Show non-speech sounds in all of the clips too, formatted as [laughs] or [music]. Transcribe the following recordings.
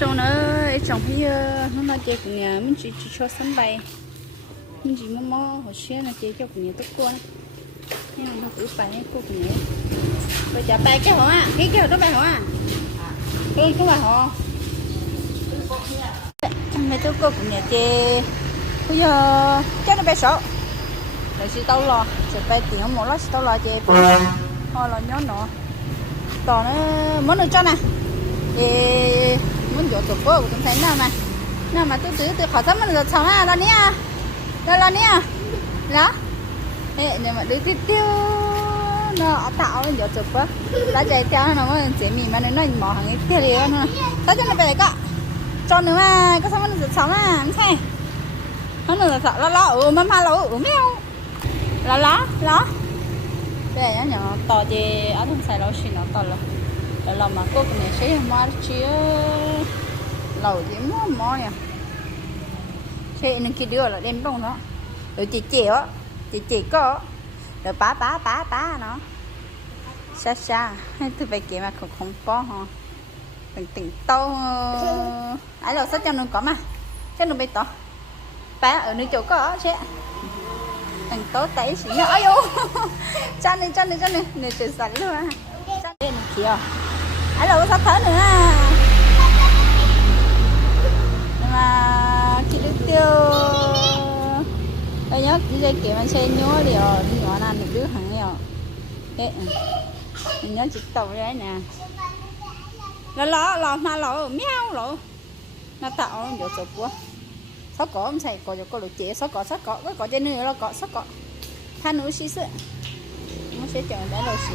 xong nữa. Chồng thấy ờ, nó nói chơi cùng nhà mình chỉ chỉ cho sân bay. Mình chỉ mua mò hồi xưa là chơi cho cùng nhà tốt quá nhưng mà nó cứ bay cô cùng nhà. Rồi giờ bay cái hổ à cái cái đó bay à? Tôi cái bay hổ. Trong này tôi cô cùng nhà chơi. Bây giờ, chắc nó bay sổ. Rồi chỉ tao lo sẽ bay tiền không một lát tao lo chơi. Thôi là nhớ nữa. Còn nó muốn được cho nè. Thì muốn dọn tổ bố cũng thấy nào mà. Nào mà tôi tự tự khỏi sắm mình được xong à. Đó nè đó là nè đó. Ê nhưng mà đứa tiêu tiêu nó tạo nên dọn tổ bố đã chạy theo nó mới chế mì mà nó nhỏ hàng cái kia liền nữa đó cho nó về đấy cả cho nữa mà, có xong mình được xong à anh thấy nó nữa là sợ lo lo ừ mama lo ừ mèo. Lo lo lo đây nhá nhỏ to thì ở trong xài lo xin nó to rồi rồi làm mà cô cái này sẽ mua chia lẩu thì mua mua nha. Sẽ nên kia đưa là đem đông nó rồi chị chị á, chị chị có. Rồi bá bá bá bá nó. Xa xa. Hay [laughs] tôi phải kiếm mà không không có ha tỉnh tỉnh to ờ. ấy là sao cho nó có mà? Cho nó bị to? Bá ở nơi chỗ có chứ tỉnh to tay xí. Nữa ơi chân này chân này chân này này từ sẵn luôn à chân này kia ấy là có sắp thở nữa nhưng mà chị được tiêu đây nhớ cái dây kia anh xe ờ, ừ. nhớ điều nhỏ nào được đứa hàng nhiều thế mình nhớ chỉ tàu đấy nè. Là lọ lọ mà lọ meo lọ nó tạo nó chỗ quá sáu cỏ không xài, cỏ cho có đồ chế sáu cỏ sáu cỏ cái cỏ trên nữa là cỏ sáu cỏ. Than núi xí sữa nó sẽ chọn để đồ xí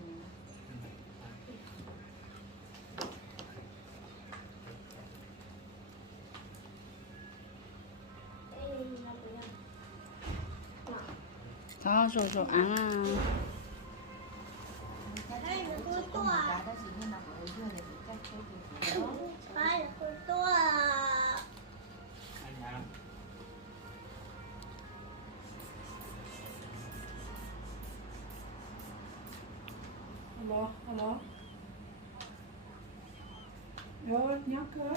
có rồi rồi ăn à. Alo, alo. Rồi, nhóc cơ.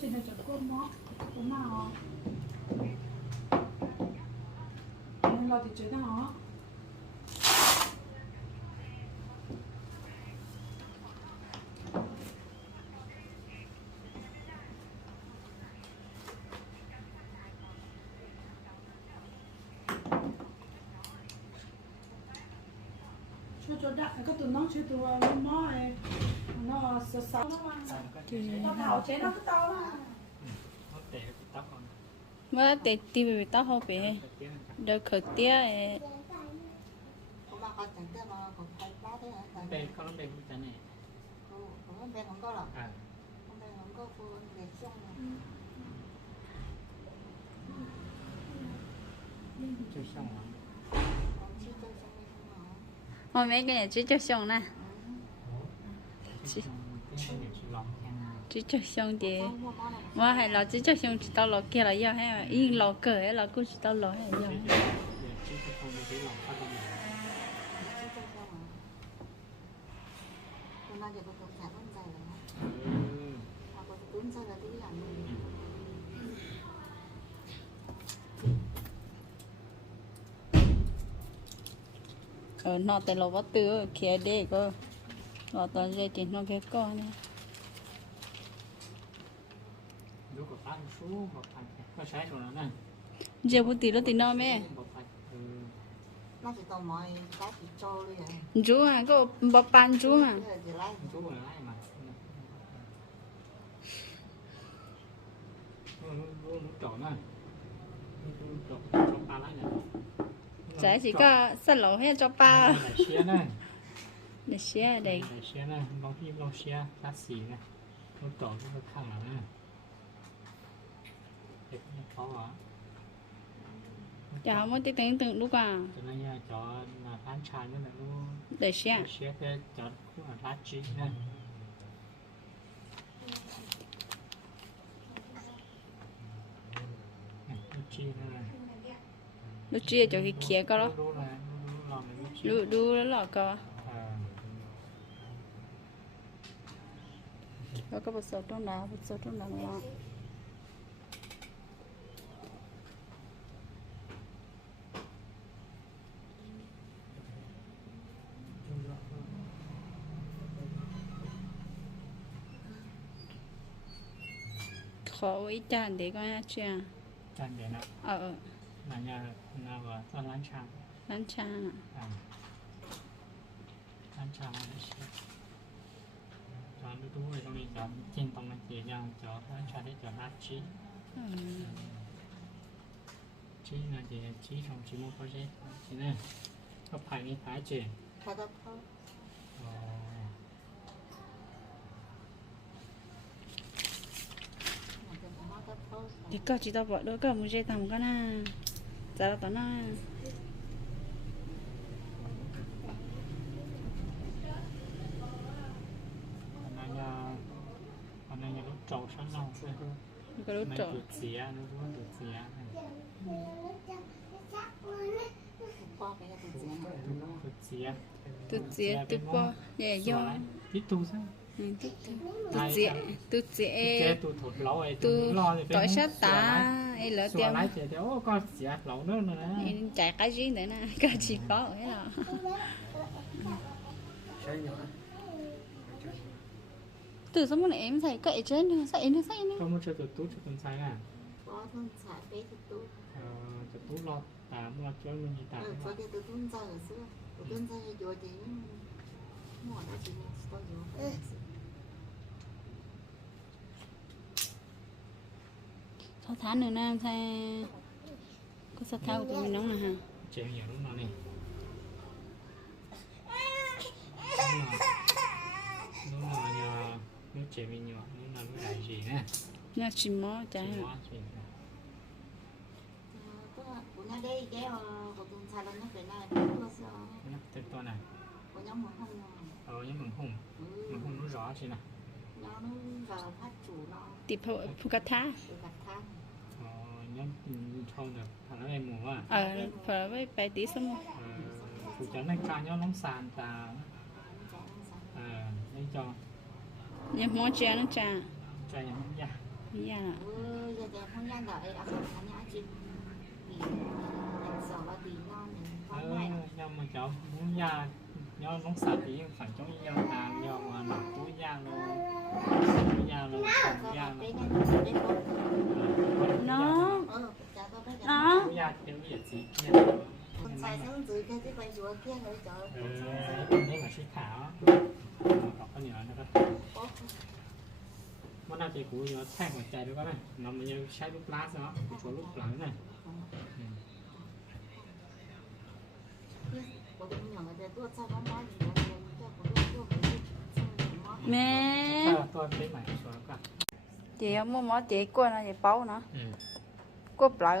Trên này chẳng có mó, có màu. Nên lo thì chơi đó. cho cho đã cái tụi nó chơi tụi nó nó nó sợ sợ. Nó mà nó thảo chế nó cứ to đó nó tệ cái tóc con, mà để tìm về tao không về đôi khởi tía không bao có lọ không cái này chơi chơi xong nè. Chị chú cho xong đi, mà hay là chú cho xong chỉ tao lò kia là do hay yên lò cờ hay là cũng chỉ tao lò hay do ở nọ tại lò bắt tứ kia đây cơ lò toàn dây thì nó cái con giờ bút tí nó tí nó mẹ chú à có bắp pan chú à. Chả chỉ có sắt lẩu hay cho ba để xé đây. Đại xía nè Lông phim lông xía Lá xì nè. Nó trộn cái khăn nào chả không có tiếng tiếng từng lúc à? Cho nên là cho là bán trà nữa là nó để xé sẽ cái cho cũng là lá chi nè Nè, nó chi nữa này. Lúc chia cho cái kia có đó. Là đu đó là có à. Có cái bột sốt trong đó bột sốt trong đó là khó ít chán để coi chưa chân để nó ờ là nhà là vào cho lán trà lăn chán à lán trà này sẽ cho nó đúng rồi trong này cho trên này nhau cho lán trà để cho chi ừ. chi là chỉ chi trong chỉ một gì chỉ nè có phải như phải chỉ Thay đó thì có chỉ tao bỏ đôi có muốn chơi thầm cái na giờ là tao lúc trâu sáng nào có lúc Mấy trộn tụt xía nó cũng Qua cái này tự dễ tụt qua để do ít tu sao Ừ, tụt tụt dễ. Tụt dễ tu thụt lẩu ấy thì tỏi sát tá ấy lỡ lái chế thì ô con xía lẩu nữa nữa chạy cái gì nữa nè cái chỉ có ấy là. Từ mà lại em thấy cậy trên nữa em được sao em có một chơi tụt tú cho tuần sai à? Có thân xả bế thì tu Ờ, tụt lo tạm lo chơi mình gì tạm Ừ, cho cái tuân ra ở xưa Tôi tuân ra cho thì Mỏ nó chỉ tôi vô sao tháng nữa nè thay có sao thao của tụi mình nóng nè hả? Chơi nhiều lúc nào này nhà lúc chơi mình nhỏ lúc nào lúc đại gì nè? Nhà chỉ mó trái Chỉ hả? là nhà đây cái của tuân xả là nó phải là Tôi sợ nhắc tên này Của nhóm một không ờ nhưng mình hùng. Ừ. Mình hùng nó rõ chứ nè? Nó nó vào phát chủ nó. Tiệp hộ phụ cà tha Để gặt than ờ nhóm thôn được thằng nó em mùa à ờ phải với bài tí xong ờ phụ trợ này ca nhóm nóng sàn ta Nó chả nó xả ờ lấy cho nhà mó chè nó trà cho em ra dạ Ừ, giờ giờ không gian đợi à không có nhà chị Vì Mình sợ là vì nó mình ờ không này nhưng mà cháu muốn ra nhóm nóng sàn thì phải chống nhau ta nhau mà nằm túi da luôn túi da luôn Có phòng da là luôn bé ngay bé con nó đó con trai sáng cái quay rùa kia rồi trời ơi nhưng mà suy thảo có nhiều nữa cơ món nào thì cũng nhớ thay hoàn chạy được các bạn nó mới như sai lúc lá đó của lúc lắng này mẹ. Chị mua mỏ chị qua nó chị bấu nó. Ừ. Cốp lại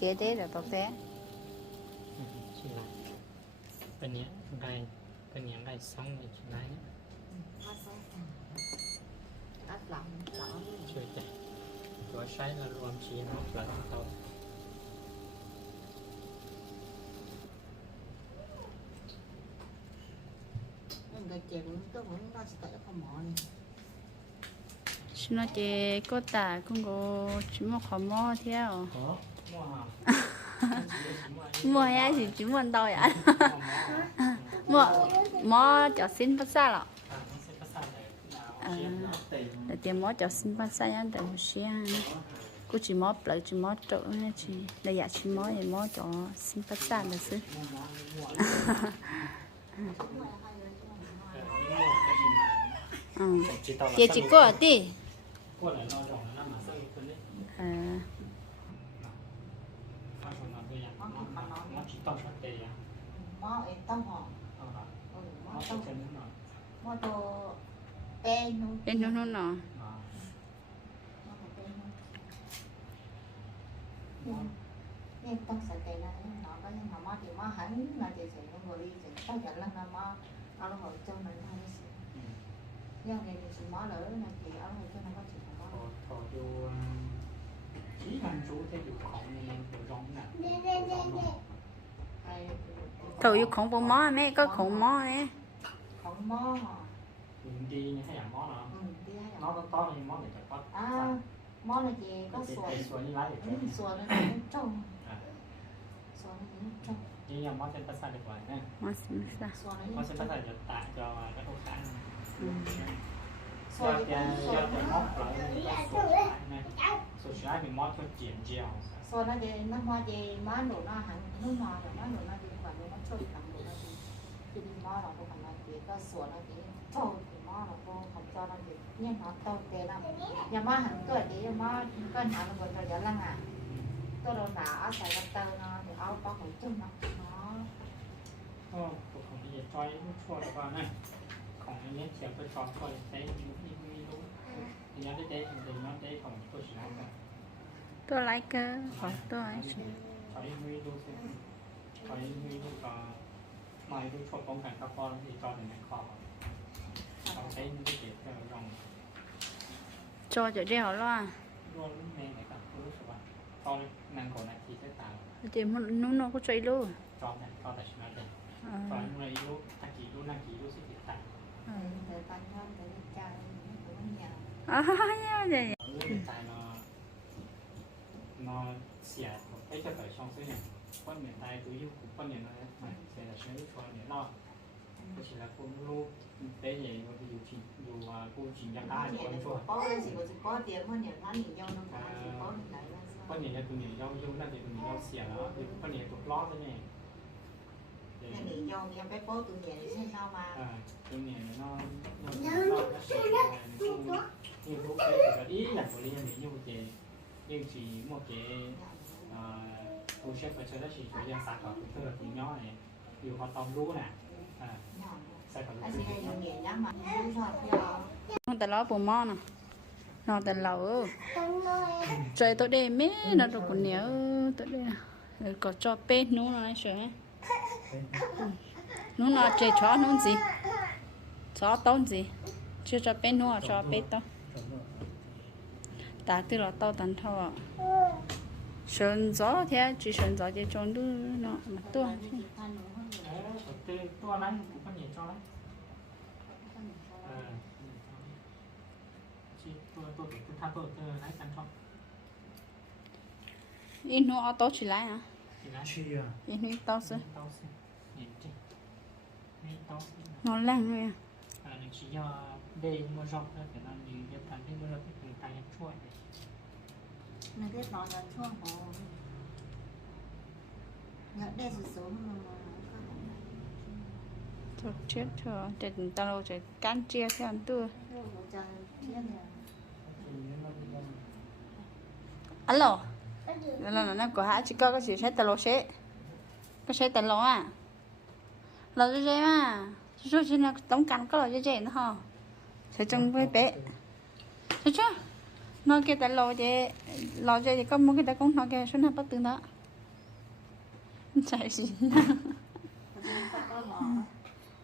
chế đấy là bà bé bên nhẽ đây, bên nhẽ đây sống thì chị lấy chưa chạy. Rồi sai là luôn chỉ nó là tao xin nó chị có tả con có chỉ một khó mò theo. [laughs] mua ya chỉ chỉ muốn đâu [laughs] ya mua mua cho xin phát xa lọ. À, để tiền mua cho xin phát xa ya để mua xe chỉ mua lấy chỉ mua chỗ nha chị. Để ya chỉ mua để mua cho xin phát xa là xứ. [laughs] Ừ. Chị chỉ có đi 过来闹着。 mỏ em tông họ เอาละ ừ น้อ mỏ งต้อง tông เชิญนิดหน่อย mỏ đồ pe nu bên nó nó nóอ่า mỏ đồ pe nu nên tông sẽ tệ là nó có những mỏ thì mỏ hắn là chỉ sẽ nó ngồi đi sẽ tao dẫn là nó mỏ áo nó ngồi cho mình hay gì อืม nhưng này thì chỉ mỏ lỡ là thì áo ngồi cho nó có chỉ có ขอขอดูชี้มันรู้ที่อยู่ของในหัวร้องน่ะ ai thầu yêu khổng bộ mò mẹ có khổng mò ấy không mỏ ยินดีให้อย่างม้อเนาะ ừ đi hay น้อง là ต้องต้อนยังม้อเดี๋ยวจะต้อน à mỏ là gì ก็ có เป็น sủa เป็นส่วนนี้ร้ายอยู่ตรง ừ นี้ sủa nó nó trông อ่ Thôi yêu khổng vô mó mấy, có khổng mó ấy. Khổng mó Ừ, đi như là mó nào? Ừ, đi hay là mó Nó to thì mó này chắc, bắt mó là gì? Có xuồng Cái xuồng như lá thì chặt. Ừ, xuồng nó trông Xuồng nó trông Nhưng trên bắt xa được rồi nha. Mó trên bắt trên bắt xa được tạ cho các cô khả Ừ. Xuồng thì cũng là xuồng Xuồng thì chuyển chiều Xuồng nó thì nó mó thì mó nổ nó hẳn Nó mó rồi nó nổ nó đi. ตู้ดี这里挡路那边，这里妈老婆很难别，到锁那边，走你妈老婆很糟那边，你妈到得那，你妈很多的，你妈跟他们过着也冷啊，到了哪阿才个到呢，你阿爸好重嘛，啊。ก็ของเด็กต้อยชั่วแล้วก็หนะของอันนี้เสียไปสอนก่อนใช้ยูอีมีรู้อันนี้ได้ได้ถึงเด็กน้องได้ของตัวสุนัขตัวไลเกอร์ของตัวไอซ์ใช้ไม่รู้สึก จอยมีรู้ก็ไม่รู้ชอบป้องกันกับพ่อที่จอยในครอบเราใช้ไม่ได้เก็บก็ลอง cho cho đeo lo à ร่วมในไหนกับรู้สึกว่าตอนนางของนาทีใช้ตา thì muốn nó nó có chơi luôn จอมเนี่ยก็แต่ชนะเลยต à อนเมื่อรู้ตะกี้รู้นาทีรู้สิติดตา à để tan hơn để đi chơi nó cũng nhà à ya ya เรื่องใจนอนอนเสียไม่จะไปช่องซื้ อเนี่ยป้อนเหมือนตายดูยุ่งป้อนเหมือนอะไรมันเสียแต่ใช้ชวนเนี่ยรอดก็ชิลแล้วคุณรู้ได้ยังก็อยู่ที่อยู่ว่ากูจริงยังได้ có คน tiền ช่วย có cái gì cũng có tiền mà nhiều ngắn nhiều nhau nó có gì có thì lại là ป้อนเหมือนเนี่ยตั ผู้เชี่ยวชาญด้ฉีดไปยังสาร์ของเธอคุณน้อยอยู่พอต้องรู้น่ะใส่ของรู้นอนแต่ล้อปูมอน่ะนอนแต่เราเออใจตัวเดมนะตัวคนเหนียวตัวเดแล้ก็ชอบเป้นู้นอะไรเฉยนู้นอะไรเจ๊ชอบนู้นสิชอบต้นสิชื่อจอเป้นู้นอะจอเป้ต้นต่ที่เราต้นตันเท่า sơn gió thế chỉ sơn gió chỉ trốn đu nó mà tôi tua in nó ở tao chỉ lại à thì lấy in nó tao sẽ chứ nó lạnh rồi à chỉ do đây mua rộng thôi để nó đi nhập thành đi mua rau cái tay ta chuột nó biết nó là chua hồ nhớ đây sự số mà thôi chết thôi. Để tao đâu để can chia theo anh tôi alo? Là là nó có hả? Chỉ có cái gì sẽ tao lo sẽ có sẽ tao lo à? Lo cho chơi mà. Cho chơi là tống cắn có lo cho chơi nữa hả? Sẽ trông với bé. Chứ chứ nó kia tao lo chơi lo chơi thì có muốn cái tao cũng nó kia số nào bắt từ đó. Chạy gì ngõ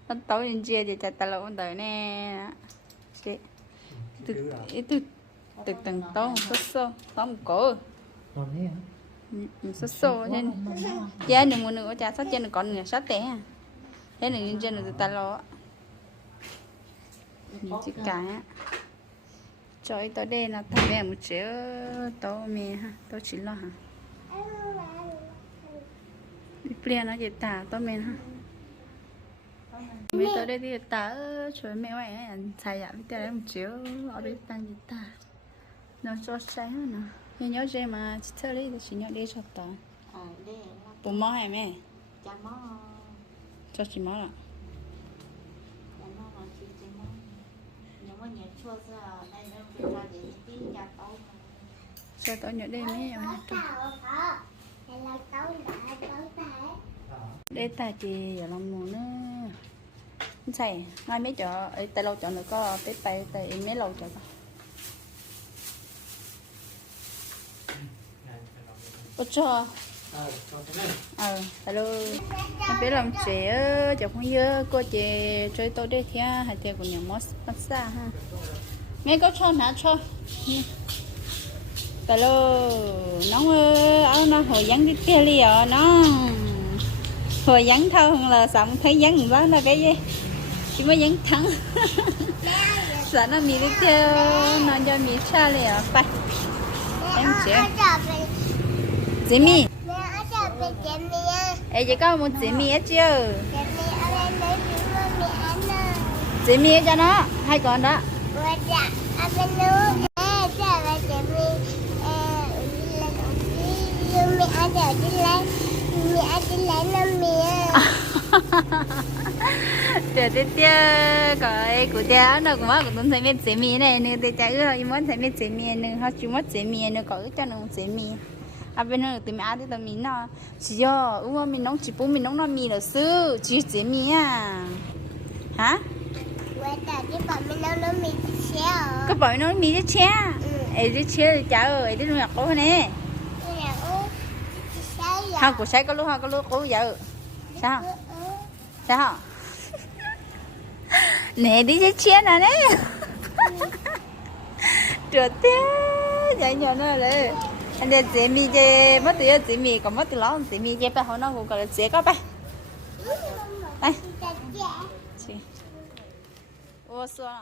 nó tối lên chia thì chạy tao lo đời nè. Chị từ từ từ từng to một số số một cổ. Ừ, một số số trên. giá đừng mua nữa cha sát trên đừng còn nữa sát té à. Thế này trên là từ ta lo chiếc cái á trời tới đây là thằng mẹ một chiếc tao mẹ ha tao chỉ lo hả đi plan nó chỉ tả tao mẹ ha. Mấy tới đây thì tả trời mẹ mày ấy xài dạ với tao một chiếc ở đây tăng gì ta nó cho sáng nữa nhưng nhớ chơi mà chỉ chơi đi thì chỉ nhớ đi cho tao. Là bố mò hay mẹ? Cho chị mò là cha mó là chị chị mó nhưng mà nhà chua ra đây nó phải ra để tí cha tao cho tao nhớ đây mấy em? Để ta chị giờ làm mù nữa. Xài mai mấy chỗ? Tay lâu chỗ nữa có tới tay tay mấy lâu chỗ có? Có cho ờ ờ hello. Em biết làm chị chồng không nhớ. Cô chị chơi tôi đây thì hai tiền của nhà mốt mốt xa ha. Mấy có cho nã cho. Hello. Nóng ơi áo nó hồi dán đi kia li à nó. Hồi dán thâu hơn là xong thấy dán quá nó cái gì? Chỉ mới dán thắng. [laughs] Sợ nó mì đi theo nó cho mì cha li à phải. Em chị. Chị mi Ê, chị có một chị mía chưa? Chị mía cho nó, hai con đó. Tiểu tiếp tiếp, cái cụ cha nó cũng mất cũng muốn thấy biết chế mì này, Nên tôi chạy ư, muốn thấy biết chế mì Nên họ chỉ mất chế mì Nên có ước cho nó chế mì à bên này từ mẹ thì tao mình nó chỉ do ủa mình nấu chỉ bún mình nấu nó mì là sư chỉ chế mì à hả? Cái bọn nó mì chứ chè ấy chứ chè chả ơi ấy chứ nhặt cố này. không của sai có lúc không có lúc cố giờ sao? Sao? Nè đi chứ chè nè nè. Trượt thế dạy nhỏ nữa đấy anh đây chị mi chơi mất tiền chị mi còn mất tiền lắm chị mi chơi bao hồi nó cũng gọi là chị có ba đây chị ô xưa